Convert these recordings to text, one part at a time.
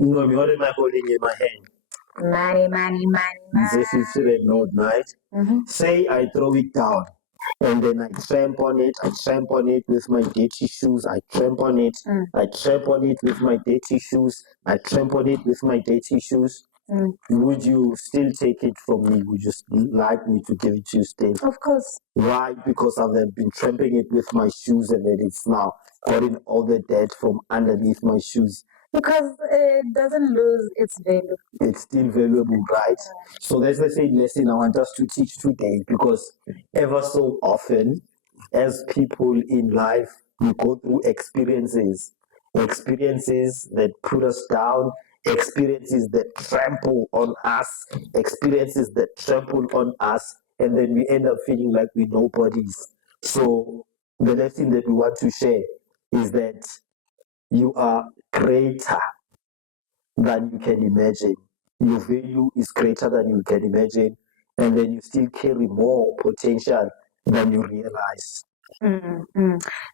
No, what am I holding in my hand? Money, money, money, This is red note, right? money. Say I throw it down and then I tramp on it. I tramp on it with my dirty shoes. I tramp on it. I tramp on it with my dirty shoes. I tramp on it with my dirty shoes. Would you still take it from me? Would you like me to give it to you still? Of course. Why? Because I've been tramping it with my shoes and then it's now gotten all the dirt from underneath my shoes. Because it doesn't lose its value. It's still valuable, right? So that's the same lesson I want us to teach today, because ever so often, as people in life, we go through experiences that put us down, experiences that trample on us, experiences that trample on us, and then we end up feeling like we're nobodies. So the lesson that we want to share is that you are greater than you can imagine. Your value is greater than you can imagine, and then you still carry more potential than you realize.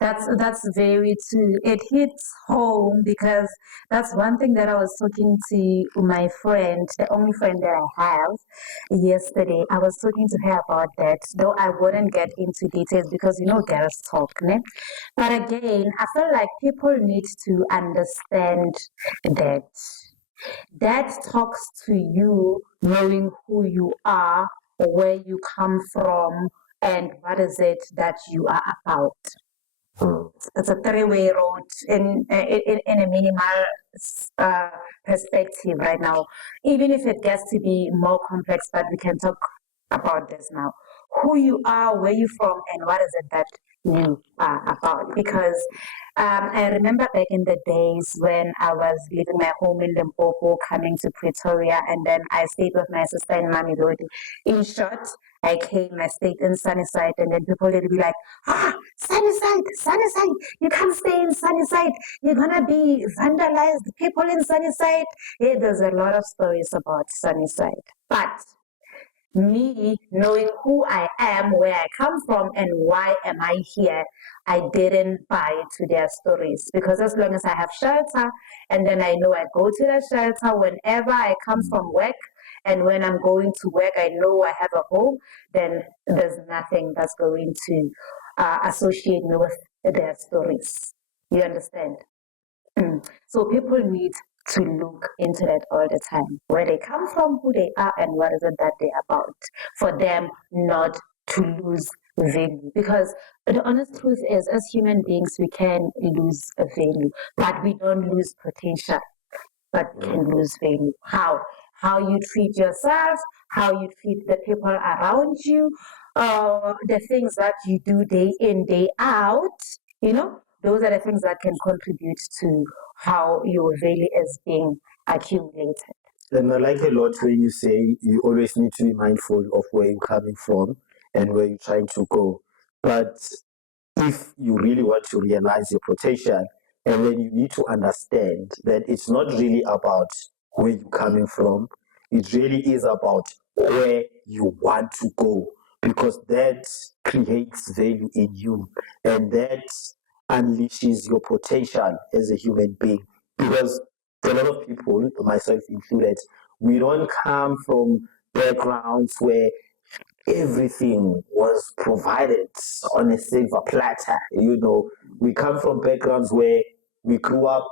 That's very true. It hits home because that's one thing that I was talking to my friend, the only friend that I have, yesterday. I was talking to her about that, though I wouldn't get into details because girls talk, ne? But again, I feel like people need to understand that talks to you knowing who you are, where you come from, and what is it that you are about. It's a three-way road in a minimal uh, perspective right now. Even if it gets to be more complex, but we can talk about this now. Who you are, where you from, and what is it that you are about. Because I remember back in the days when I was leaving my home in Limpopo, coming to Pretoria, and then I stayed with my sister in Mamelodi. In short, I stayed in Sunnyside, and then people would be like, Sunnyside, you can't stay in Sunnyside. You're gonna be vandalized. People in Sunnyside. Yeah, there's a lot of stories about Sunnyside. But me knowing who I am, where I come from, and why am I here, I didn't buy to their stories, because as long as I have shelter, and then I know I go to the shelter whenever I come from work, and when I'm going to work, I know I have a home, then there's nothing that's going to associate me with their stories. You understand? So people need to look into that all the time, where they come from, who they are, and what is it that they're about, for them not to lose value. Because the honest truth is, as human beings, we can lose a value, but we don't lose potential, but can lose value. How? How you treat yourself, how you treat the people around you, the things that you do day in, day out, those are the things that can contribute to how your value is being accumulated. And I like a lot when you say you always need to be mindful of where you're coming from and where you're trying to go. But if you really want to realize your potential, and then you need to understand that it's not really about where you're coming from, it really is about where you want to go, because that creates value in you and that unleashes your potential as a human being. Because a lot of people, myself included, we don't come from backgrounds where everything was provided on a silver platter. We come from backgrounds where we grew up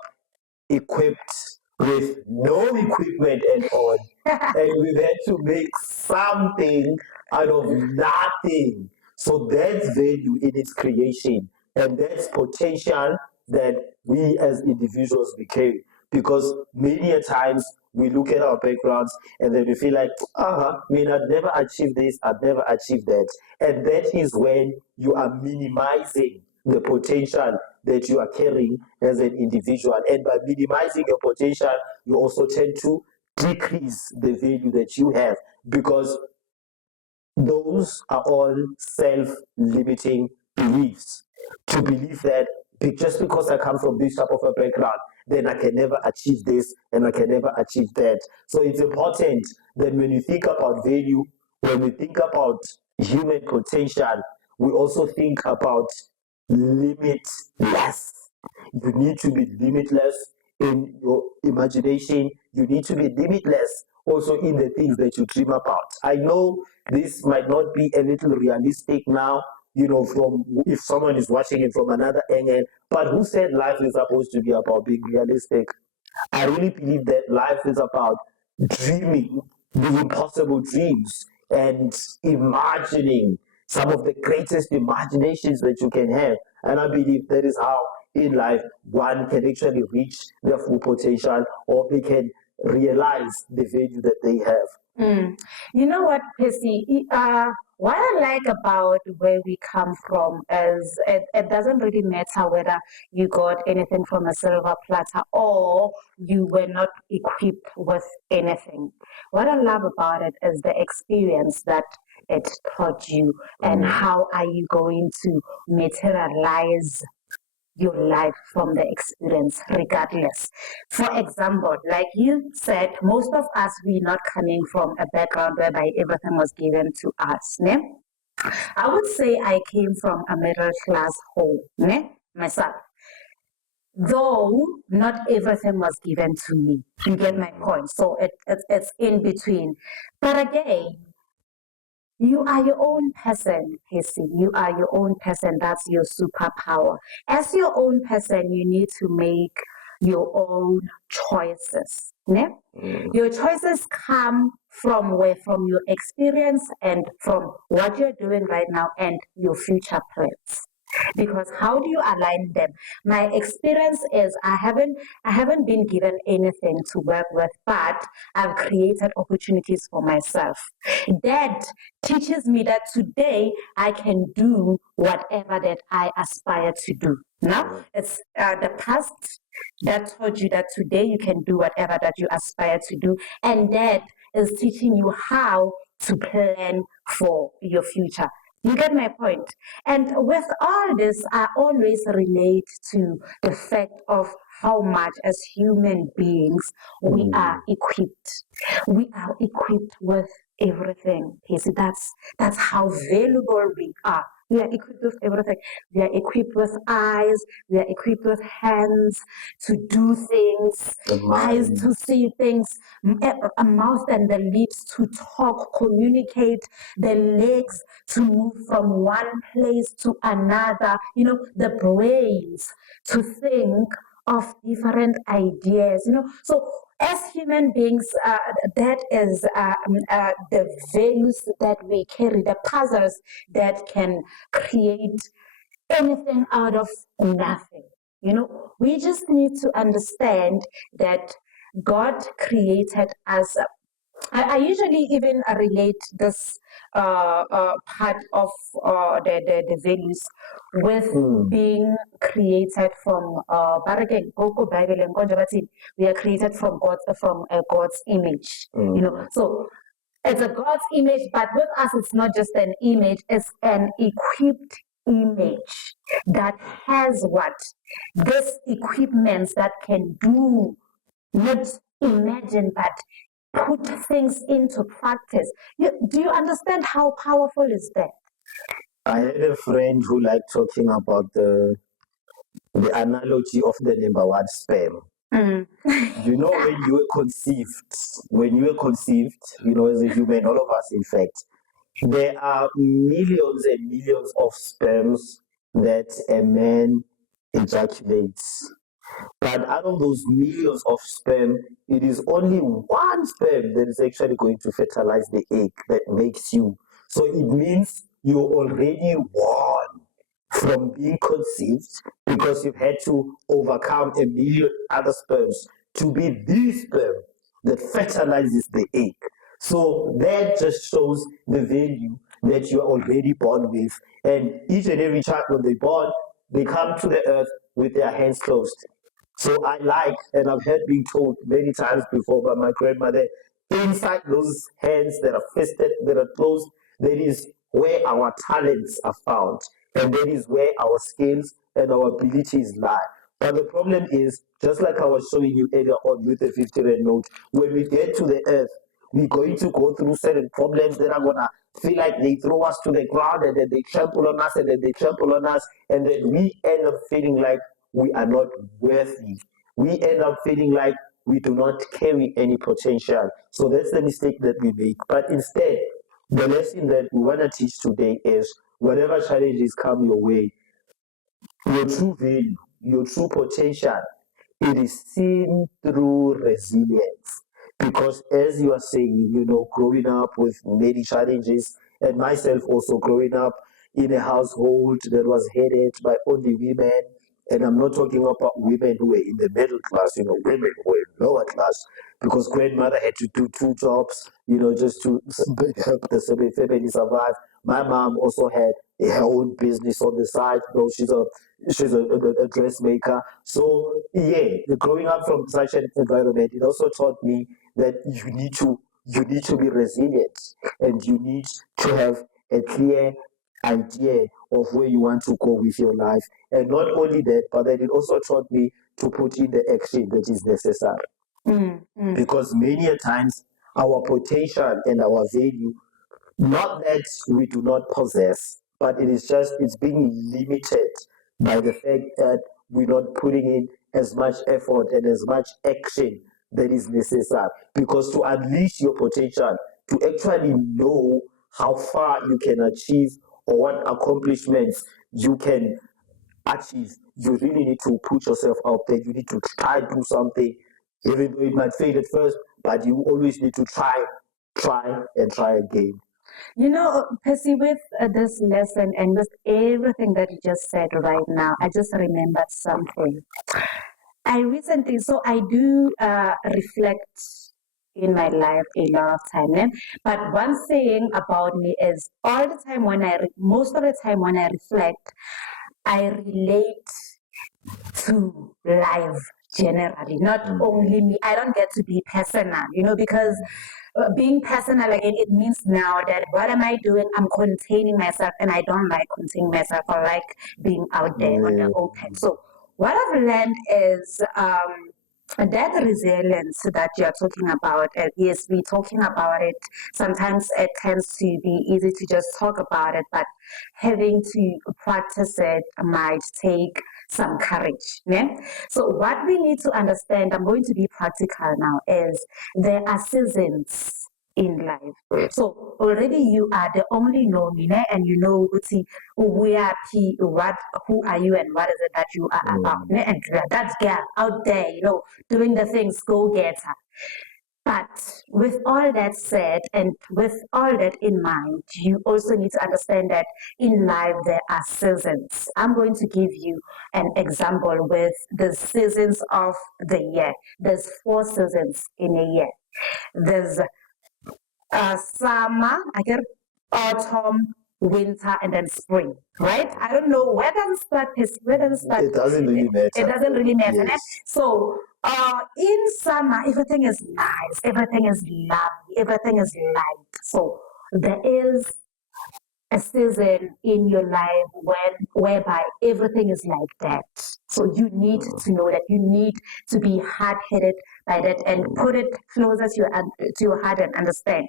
equipped with no equipment and all, and we've had to make something out of nothing. So that's value in its creation, and that's potential that we as individuals became. Because many a times we look at our backgrounds and then we feel like, I mean, I'd never achieve this, I'd never achieve that. And that is when you are minimizing the potential that you are carrying as an individual. And by minimizing your potential, you also tend to decrease the value that you have, because those are all self-limiting beliefs. To believe that just because I come from this type of a background, then I can never achieve this and I can never achieve that. So it's important that when you think about value, when we think about human potential, we also think about limitless. You need to be limitless in your imagination. You need to be limitless also in the things that you dream about. I know this might not be a little realistic now, from if someone is watching it from another angle, but who said life is supposed to be about being realistic? I really believe that life is about dreaming the impossible dreams and imagining some of the greatest imaginations that you can have. And I believe that is how in life one can actually reach their full potential, or they can realize the value that they have. You know what, Percy? What I like about where we come from is it doesn't really matter whether you got anything from a silver platter or you were not equipped with anything. What I love about it is the experience that it taught you, and how are you going to materialize your life from the experience, regardless. For example, like you said, most of us, we're not coming from a background whereby everything was given to us. Ne? I would say I came from a middle class home, ne? Myself. Though not everything was given to me. You get my point. So it's in between. But again, you are your own person, Casey. You are your own person. That's your superpower. As your own person, you need to make your own choices. Ne? Your choices come from where? From your experience and from what you're doing right now and your future plans. Because how do you align them? My experience is I haven't been given anything to work with, but I've created opportunities for myself. That teaches me that today I can do whatever that I aspire to do. Now, it's the past that taught you that today you can do whatever that you aspire to do, and that is teaching you how to plan for your future. You get my point? And with all this, I always relate to the fact of how much as human beings we are equipped. We are equipped with everything. You see, that's how valuable we are. We are equipped with everything. We are equipped with eyes. We are equipped with hands to do things, eyes to see things, a mouth and the lips to talk, communicate, the legs to move from one place to another, the brains to think of different ideas, So as human beings, that is the values that we carry, the puzzles that can create anything out of nothing. We just need to understand that God created us. I usually even relate this part of the values with being created from Barake, Boko Bible and Konja bathi, we are created from God's image. So it's a God's image, but with us it's not just an image, it's an equipped image that has what? This equipment that can do, not imagine, but put things into practice. Do you understand how powerful is that? I had a friend who liked talking about the analogy of the number one sperm. When you were conceived, as a human, all of us, in fact, there are millions and millions of sperms that a man ejaculates. But out of those millions of sperm, it is only one sperm that is actually going to fertilize the egg that makes you. So it means you already won from being conceived, because you've had to overcome a million other sperms to be the sperm that fertilizes the egg. So that just shows the value that you are already born with. And each and every child, when they born, they come to the earth with their hands closed. So I like, and I've heard being told many times before by my grandmother, inside those hands that are fisted, that are closed, that is where our talents are found, and that is where our skills and our abilities lie. But the problem is, just like I was showing you earlier on with the 50 rand note, when we get to the earth, we're going to go through certain problems that are gonna feel like they throw us to the ground, and then they trample on us, and then they trample on us, and then we end up feeling like we are not worthy. we end up feeling like we do not carry any potential. So that's the mistake that we make. But instead, the lesson that we want to teach today is whatever challenges come your way, your true value, your true potential, it is seen through resilience. Because as you are saying, growing up with many challenges, and myself also growing up in a household that was headed by only women, and I'm not talking about women who were in the middle class, women who were in lower class, because grandmother had to do two jobs, just to help the family survive. My mom also had her own business on the side. She's a dressmaker. So yeah, growing up from such an environment, it also taught me that you need to be resilient, and you need to have a clear idea of where you want to go with your life. And not only that, but then it also taught me to put in the action that is necessary. Because many a times our potential and our value, not that we do not possess, but it's being limited by the fact that we're not putting in as much effort and as much action that is necessary. Because to unleash your potential, to actually know how far you can achieve or what accomplishments you can achieve, you really need to put yourself out there. You need to try to do something, even though it might fail at first, but you always need to try, and try again. Percy, with this lesson and with everything that you just said right now, I just remembered something. I do reflect in my life a lot of time. But one thing about me is most of the time when I reflect, I relate to life generally, not only me. I don't get to be personal, because being personal again, it means now that what am I doing? I'm containing myself, and I don't like containing myself. I like being out there on the open. So what I've learned is that resilience that you're talking about. Yes, we're talking about it. Sometimes it tends to be easy to just talk about it, but having to practice it might take some courage. Yeah? So what we need to understand, I'm going to be practical now, is there are seasons in life. So already you are the only nomine, and you know who are you and what is it that you are about. And that girl out there, doing the things, go get her. But with all that said, and with all that in mind, you also need to understand that in life there are seasons. I'm going to give you an example with the seasons of the year. There's 4 seasons in a year. There's summer, I get autumn, winter, and then spring. Right? I don't know where does it start. It doesn't really matter. It doesn't really matter. Yes. So in summer, everything is nice, everything is lovely, everything is light. So there is a season in your life whereby everything is like that. So you need to know that you need to be hard-headed by that and put it closer to your heart and understand.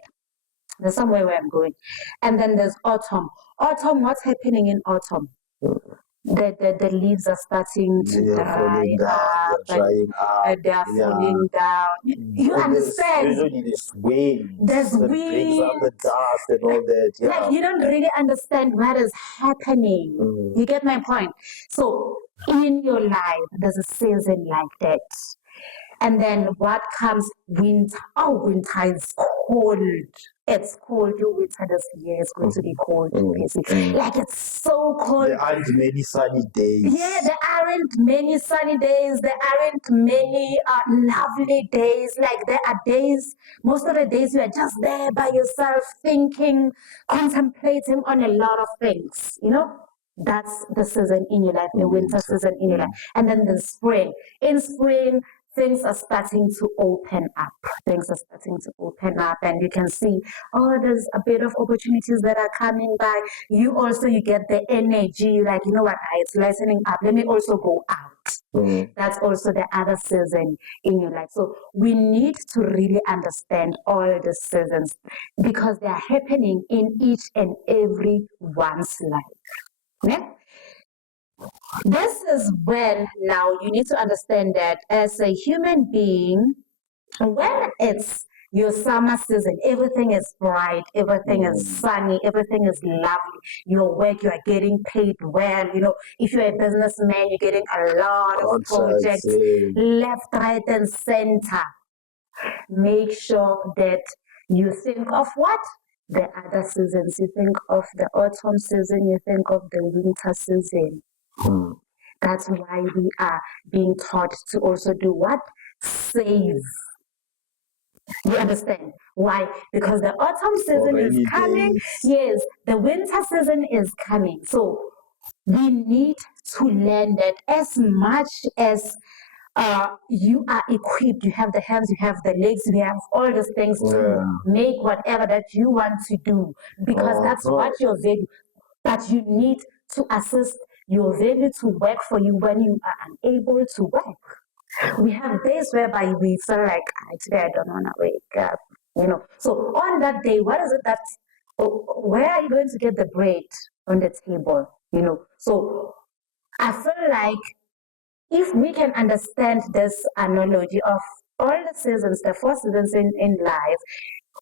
There's somewhere where I'm going. And then there's autumn. Autumn, what's happening in autumn? The leaves are starting to Falling down, up, they're drying up. they are falling down. You And understand? usually there's wind There's that brings up the wind. dust and all that. Yeah. Like you don't really understand what is happening. You get my point? So in your life, there's a season like that. And then what comes? Winter. Oh, winter is cold. It's cold. Your winter this year is going to be cold, basically. Like it's so cold. There aren't many sunny days. Yeah, there aren't many sunny days. There aren't many lovely days. Like there are days, most of the days you are just there by yourself, thinking, contemplating on a lot of things. That's the season in your life, the winter season in your life. And then the spring. In spring, things are starting to open up. Things are starting to open up, and you can see, there's a bit of opportunities that are coming by. You get the energy, like, you know what, it's lightening up. Let me also go out. That's also the other season in your life. So we need to really understand all the seasons because they are happening in each and every one's life. Yeah? This is when now you need to understand that as a human being, when it's your summer season, everything is bright, everything is sunny, everything is lovely. Your work, you are getting paid well. If you're a businessman, you're getting a lot of projects left, right, and center. Make sure that you think of what? The other seasons. You think of the autumn season, you think of the winter season. That's why we are being taught to also do what? Save. You understand? Why? Because the autumn season is coming. Yes, the winter season is coming. So we need to learn that as much as you are equipped, you have the hands, you have the legs, you have all those things to make whatever that you want to do, because that's what your value. But you need to assist your value to work for you when you are unable to work. We have days whereby we feel like, today I don't want to wake up. So on that day, what is it that, where are you going to get the bread on the table? So I feel like if we can understand this analogy of all the seasons, the four seasons in life,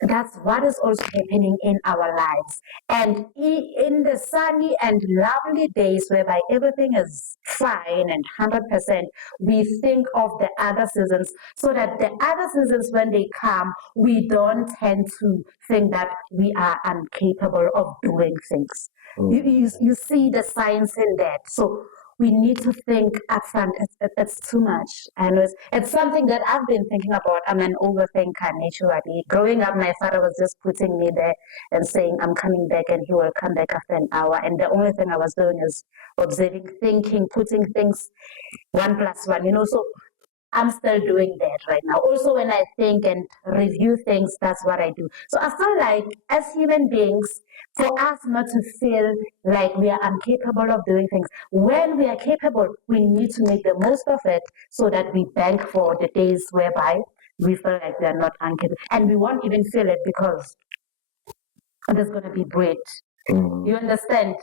that's what is also happening in our lives. And in the sunny and lovely days whereby everything is fine and 100%, we think of the other seasons, so that the other seasons, when they come, we don't tend to think that we are incapable of doing things. You see the science in that. So we need to think upfront. It's too much. And it's something that I've been thinking about. I'm an overthinker naturally. Growing up, my father was just putting me there and saying, I'm coming back, and he will come back after an hour. And the only thing I was doing is observing, thinking, putting things 1+1, so I'm still doing that right now. Also, when I think and review things, that's what I do. So I feel like as human beings, for us not to feel like we are incapable of doing things, when we are capable, we need to make the most of it, so that we bank for the days whereby we feel like we are not incapable. And we won't even feel it because there's going to be bread. You understand?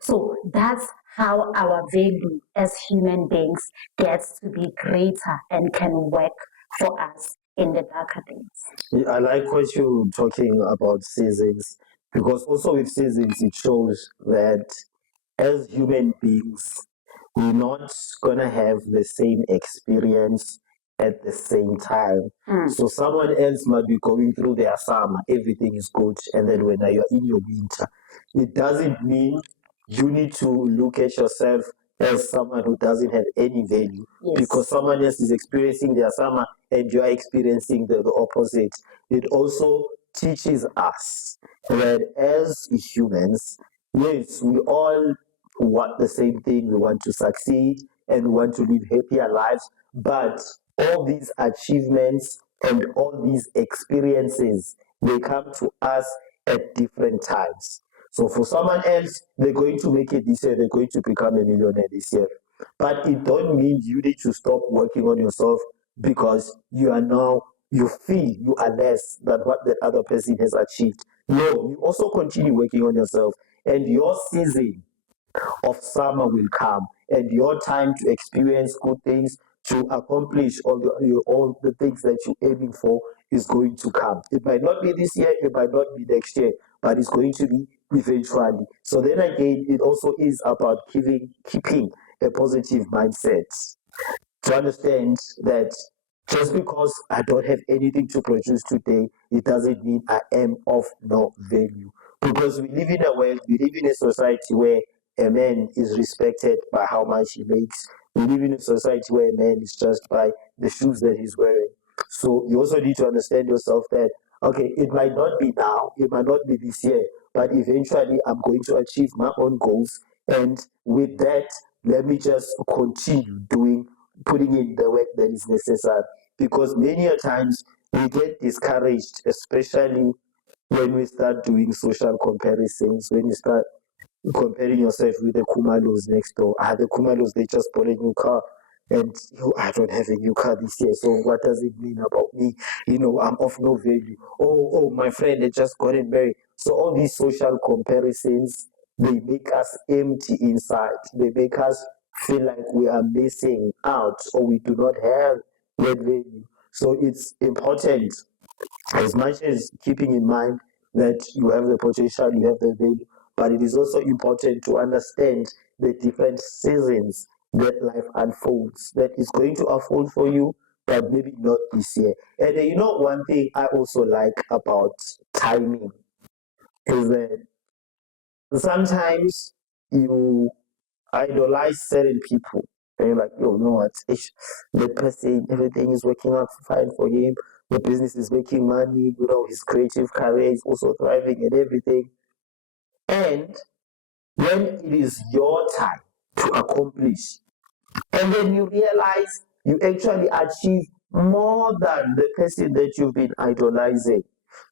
So that's how our value as human beings gets to be greater and can work for us in the darker days. I like what you're talking about seasons, because also with seasons it shows that as human beings we're not gonna have the same experience at the same time. So someone else might be going through their summer, everything is good, and then when you're in your winter, it doesn't mean you need to look at yourself as someone who doesn't have any value, because someone else is experiencing their summer and you are experiencing the opposite. It also teaches us that as humans, yes, we all want the same thing. We want to succeed and we want to live happier lives. But all these achievements and all these experiences, they come to us at different times. So for someone else, they're going to make it this year, they're going to become a millionaire this year. But it don't mean you need to stop working on yourself because you feel you are less than what the other person has achieved. No, you also continue working on yourself, and your season of summer will come, and your time to experience good things, to accomplish all the things that you're aiming for is going to come. It might not be this year, it might not be next year, but it's going to be eventually. So then again, it also is about keeping a positive mindset, to understand that just because I don't have anything to produce today, it doesn't mean I am of no value. Because we live in a world, we live in a society where a man is respected by how much he makes. We live in a society where a man is judged by the shoes that he's wearing. So you also need to understand yourself that, okay, it might not be now, it might not be this year, but eventually I'm going to achieve my own goals. And with that, let me just continue putting in the work that is necessary. Because many a times we get discouraged, especially when we start doing social comparisons, when you start comparing yourself with the Kumalos next door. The Kumalos, they just bought a new car. And I don't have a new car this year, so what does it mean about me? I'm of no value. Oh, my friend, they just got married. So all these social comparisons, they make us empty inside. They make us feel like we are missing out or we do not have that value. So it's important, as much as keeping in mind that you have the potential, you have the value, but it is also important to understand the different seasons that life unfolds, that is going to unfold for you, but maybe not this year. And one thing I also like about timing is that sometimes you idolize certain people. And you're like, yo, you know what? The person, everything is working out fine for him. The business is making money. His creative career is also thriving and everything. And when it is your time to accomplish, and then you realize you actually achieve more than the person that you've been idolizing.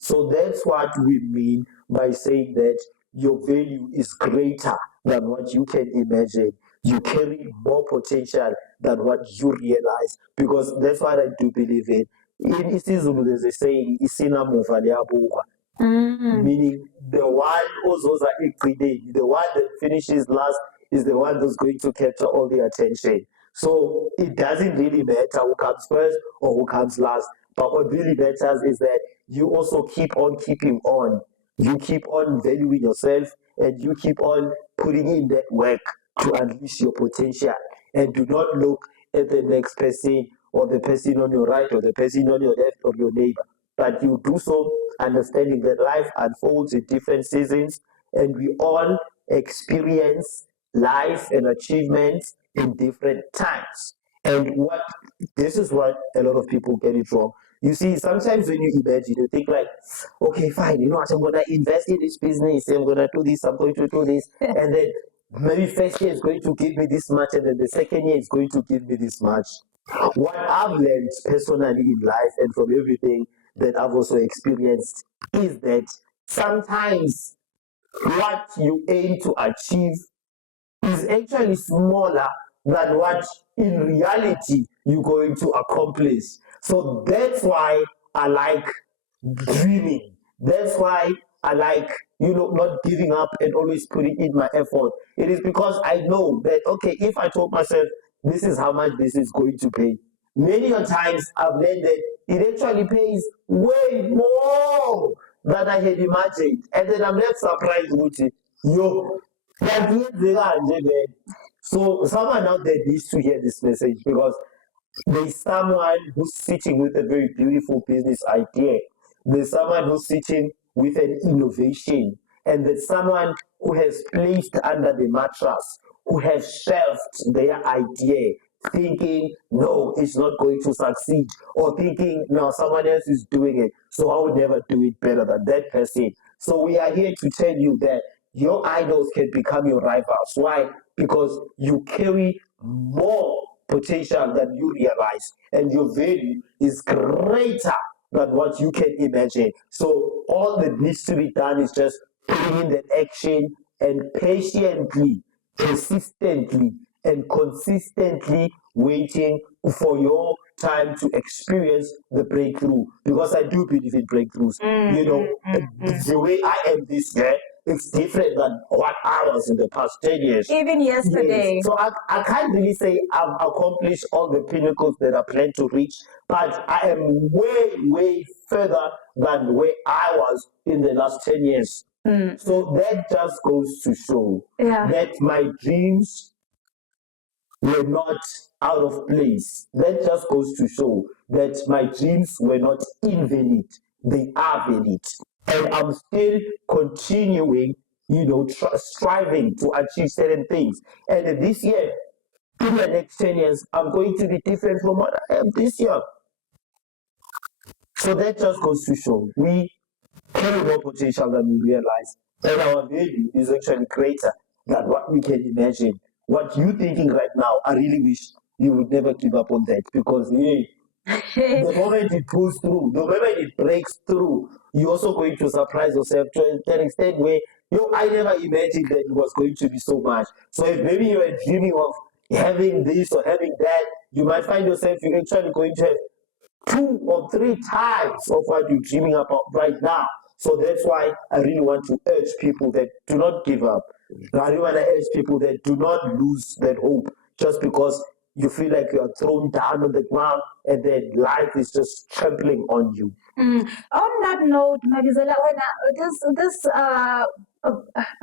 So that's what we mean by saying that your value is greater than what you can imagine. You carry more potential than what you realize, because that's what I do believe in. In isiZulu there's a saying, isinamuva liyabukwa. Meaning the one ozoza ekugcineni, the one that finishes last is the one that's going to capture all the attention. So it doesn't really matter who comes first or who comes last, but what really matters is that you also keep on keeping on. You keep on valuing yourself and you keep on putting in that work to unleash your potential, and do not look at the next person or the person on your right or the person on your left or your neighbor, but you do so understanding that life unfolds in different seasons and we all experience life and achievements in different times. And this is what a lot of people get it wrong. You see, sometimes when you imagine, you think like, okay, fine, you know what, I'm gonna invest in this business, I'm gonna do this, I'm going to do this, and then maybe first year is going to give me this much, and then the second year is going to give me this much. What I've learned personally in life and from everything that I've also experienced is that sometimes what you aim to achieve is actually smaller than what in reality you're going to accomplish. So that's why I like dreaming. That's why I like, not giving up and always putting in my effort. It is because I know that, okay, if I told myself this is how much this is going to pay, many a times I've learned that it actually pays way more than I had imagined. And then I'm left surprised with it. Yo, so someone out there needs to hear this message, because there's someone who's sitting with a very beautiful business idea. There's someone who's sitting with an innovation. And there's someone who has placed under the mattress, who has shelved their idea, thinking, no, it's not going to succeed, or thinking, no, someone else is doing it, so I would never do it better than that person. So we are here to tell you that your idols can become your rivals. Why? Because you carry more potential than you realize, and your value is greater than what you can imagine. So all that needs to be done is just putting in that action and patiently, persistently, and consistently waiting for your time to experience the breakthrough. Because I do believe in breakthroughs. The way I am this year, it's different than what I was in the past 10 years. Even yesterday. Yes. So I can't really say I've accomplished all the pinnacles that I plan to reach, but I am way, way further than where I was in the last 10 years. So that just goes to show that my dreams were not out of place. That just goes to show that my dreams were not invalid. They are valid. And I'm still continuing, striving to achieve certain things. And this year, in the next 10 years, I'm going to be different from what I am this year. So that just goes to show we carry more potential than we realize, and our value is actually greater than what we can imagine. What you're thinking right now, I really wish you would never give up on that, because the moment it pulls through, the moment it breaks through, you're also going to surprise yourself to an extent where I never imagined that it was going to be so much. So if maybe you were dreaming of having this or having that, you might find yourself you're actually going to have 2 or 3 times of what you're dreaming about right now. So that's why I really want to urge people that do not give up. I really want to urge people that do not lose that hope just because you feel like you are thrown down on the ground and then life is just trampling on you. On that note, Mabizela,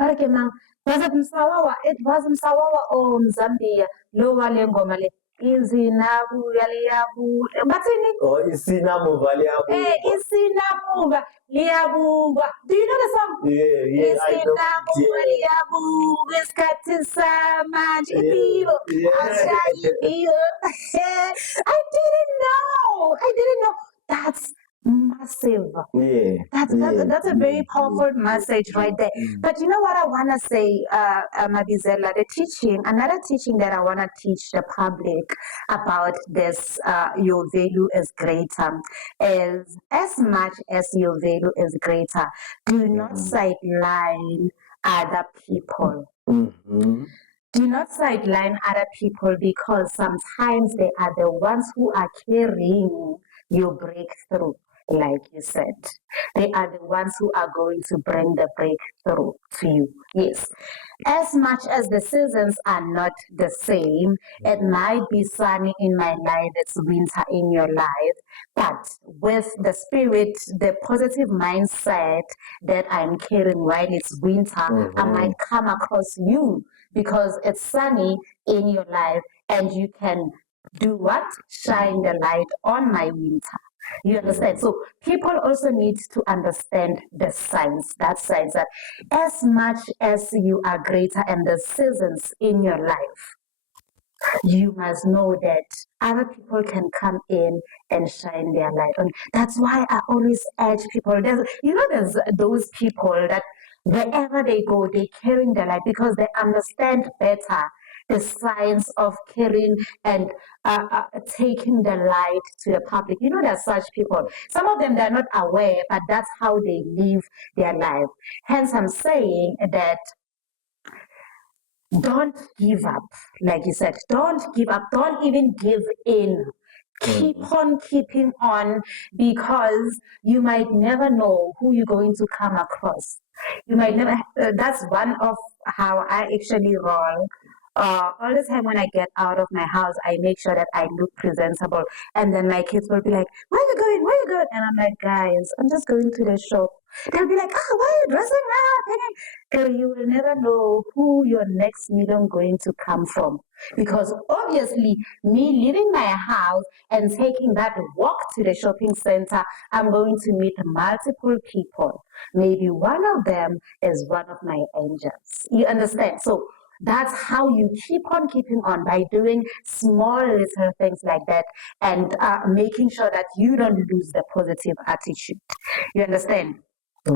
okay, ma'am, it was Msawawa or Mzambia, lowa lengoma le. Izinabuya liyabuya. Bathini? Oh, isinamuva liyabukwa. Isinabuya liyabuya. Do you know the song? Yeah, I know. Isinabuya Yeah. liyabuya isikhathi samanje. Yeah, Ipiwo, yeah. ashaya ipiwo. I didn't know. That's massive. Yeah. That's a very powerful message right there. But you know what I want to say, Mabizela, another teaching that I want to teach the public about this, your value is greater, is as much as your value is greater, do not sideline other people. Mm-hmm. Do not sideline other people because sometimes they are the ones who are carrying your breakthrough, like you said. They are the ones who are going to bring the breakthrough to you. Yes. As much as the seasons are not the same, it might be sunny in my life, it's winter in your life, but with the spirit, the positive mindset that I'm carrying while it's winter, I might come across you because it's sunny in your life and you can do what? Shine the light on my winter. You understand? So people also need to understand the signs, that as much as you are greater and the seasons in your life, you must know that other people can come in and shine their light on. That's why I always urge people. There's those people that wherever they go, they carrying the light because they understand better the science of carrying and taking the light to the public. There's such people. Some of them, they're not aware, but that's how they live their life. Hence, I'm saying that don't give up. Like you said, don't give up. Don't even give in. Keep on keeping on because you might never know who you're going to come across. You might never, that's one of how I actually roll. All the time when I get out of my house, I make sure that I look presentable. And then my kids will be like, where are you going? Where are you going? And I'm like, guys, I'm just going to the shop. They'll be like, oh, why are you dressing up? Girl, you will never know who your next million going to come from. Because obviously, me leaving my house and taking that walk to the shopping center, I'm going to meet multiple people. Maybe one of them is one of my angels. You understand? So that's how you keep on keeping on, by doing small little things like that and making sure that you don't lose the positive attitude. You understand?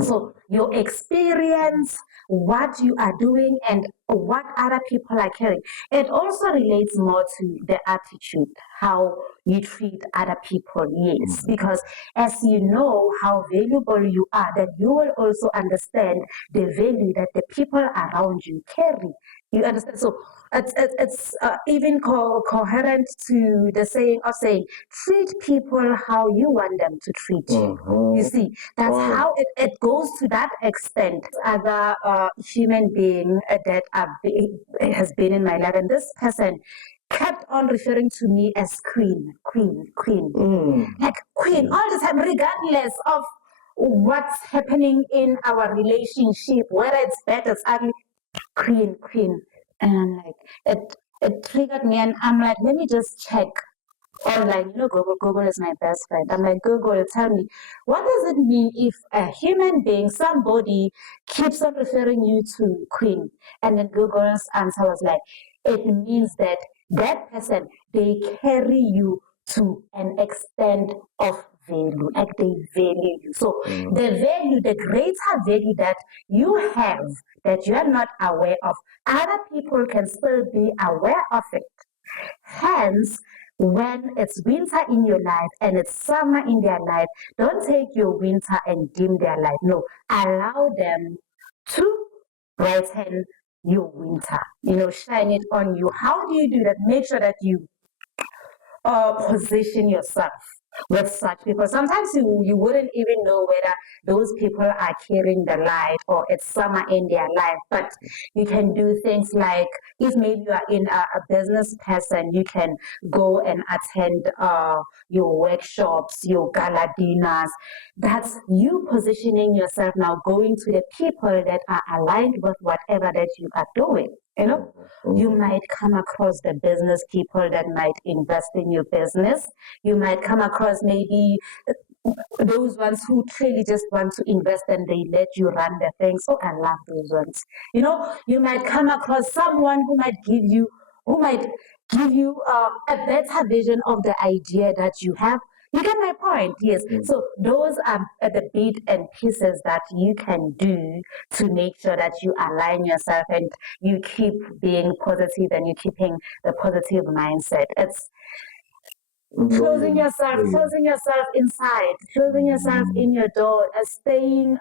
So your experience, what you are doing, and what other people are carrying, it also relates more to the attitude, how you treat other people. Yes, because as you know how valuable you are, that you will also understand the value that the people around you carry. You understand? So it's even coherent to the saying of saying, treat people how you want them to treat you. You see, that's how it goes to that extent. Other human being that has been in my life, and this person kept on referring to me as queen, like queen all the time, regardless of what's happening in our relationship, whether it's bad, it's ugly. Queen. And I'm like, it triggered me, and I'm like, let me just check online. Google is my best friend. I'm like, Google, tell me, what does it mean if a human being, somebody, keeps on referring you to queen? And then Google's answer was like, it means that that person, they carry you to an extent of value, like they value you. So the greater value that you have, that you are not aware of, other people can still be aware of it. Hence, when it's winter in your life and it's summer in their life, don't take your winter and dim their light. No, allow them to brighten your winter. Shine it on you. How do you do that? Make sure that you position yourself. with such people. Sometimes you wouldn't even know whether those people are carrying the light or it's summer in their life. But you can do things like, if maybe you are in a business person, you can go and attend your workshops, your gala dinners. That's you positioning yourself now, going to the people that are aligned with whatever that you are doing. You might come across the business people that might invest in your business. You might come across maybe those ones who clearly just want to invest and they let you run the thing. So I love those ones. You might come across someone who might give you a better vision of the idea that you have. You get my point, yes. So those are the bits and pieces that you can do to make sure that you align yourself and you keep being positive and you're keeping the positive mindset. It's closing yourself inside, closing yourself in your door, staying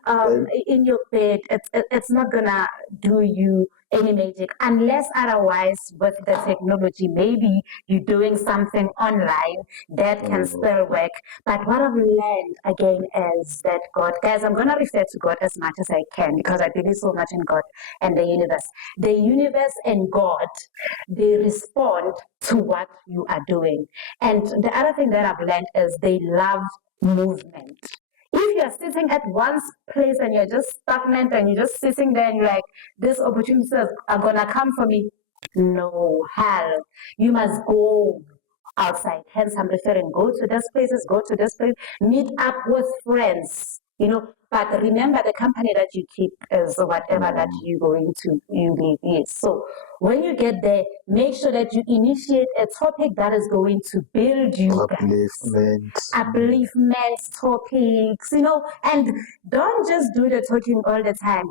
in your bed. It's not gonna do you any magic unless otherwise with the technology. Maybe you're doing something online that can still work. But what I've learned again is that God, guys, I'm gonna refer to God as much as I can because I believe so much in God and the universe. The universe and God, they respond to what you are doing. And the other thing that I've learned is they love movement. If you're sitting at one place and you're just stagnant and you're just sitting there and you're like, these opportunities are going to come for me. No, hell. You must go outside. Hence, I'm referring, go to these places, go to this place, meet up with friends, but remember the company that you keep is whatever that you live is. So when you get there, make sure that you initiate a topic that is going to build you upliftment topics, and don't just do the talking all the time.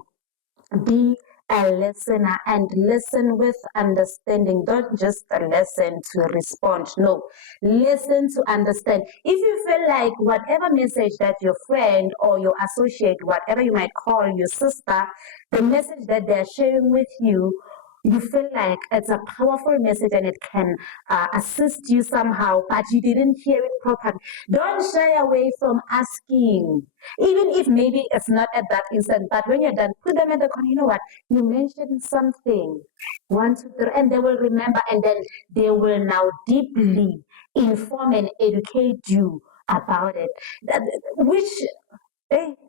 Be a listener and listen with understanding. Don't just listen to respond. No, listen to understand. If you feel like whatever message that your friend or your associate, whatever you might call your sister, the message that they're sharing with you, you feel like it's a powerful message and it can assist you somehow, but you didn't hear it properly, don't shy away from asking. Even if maybe it's not at that instant, but when you're done, put them in the corner. You know what? You mentioned something, 1, 2, 3, and they will remember, and then they will now deeply inform and educate you about it. Which,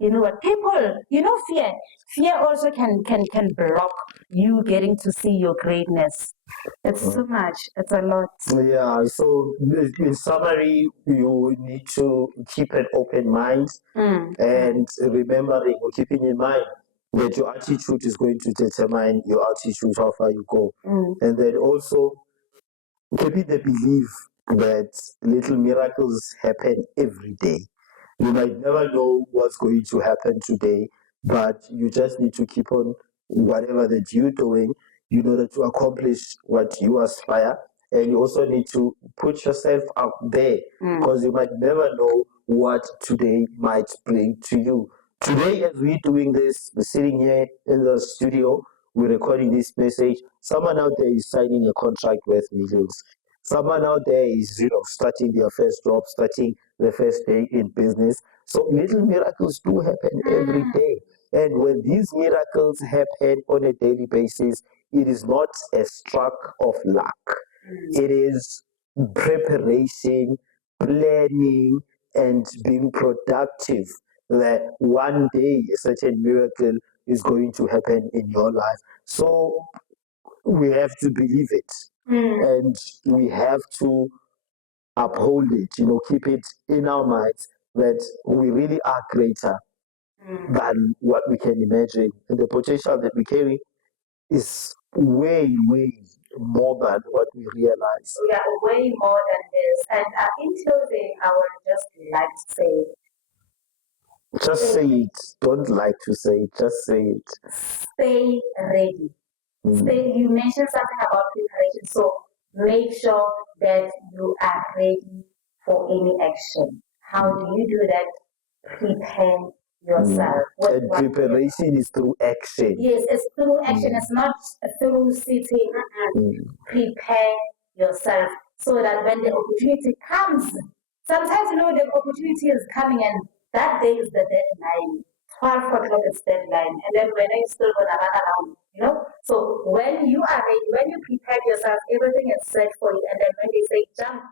you know what? People, fear also can block you getting to see your greatness. It's so much. It's a lot. Yeah, so in summary, you need to keep an open mind and remembering or keeping in mind that your attitude is going to determine your altitude, how far you go. And then also keeping the belief that little miracles happen every day. You might never know what's going to happen today, but you just need to keep on whatever that you're doing in order to accomplish what you aspire. And you also need to put yourself out there because you might never know what today might bring to you. Today, as we're doing this, we're sitting here in the studio, we're recording this message. Someone out there is signing a contract worth millions. Someone out there is, starting their first job, starting their first day in business. So little miracles do happen every day. And when these miracles happen on a daily basis, it is not a stroke of luck. It is preparation, planning, and being productive that one day a certain miracle is going to happen in your life. So we have to believe it and we have to uphold it, keep it in our minds that we really are greater than what we can imagine. And the potential that we carry is way, way more than what we realize. Yeah, way more than this. And in closing, I would just like to say, just say it. Don't like to say it. Just say it. Stay ready. You mentioned something about preparation. So make sure that you are ready for any action. How do you do that? Prepare yourself. And preparation is through action. Yes, it's through action. It's not through sitting. Prepare yourself so that when the opportunity comes, sometimes, the opportunity is coming and that day is the deadline. 12 o'clock is deadline. And then when are you still going to run around? So when you are ready, when you prepare yourself, everything is set for you. And then when they say jump,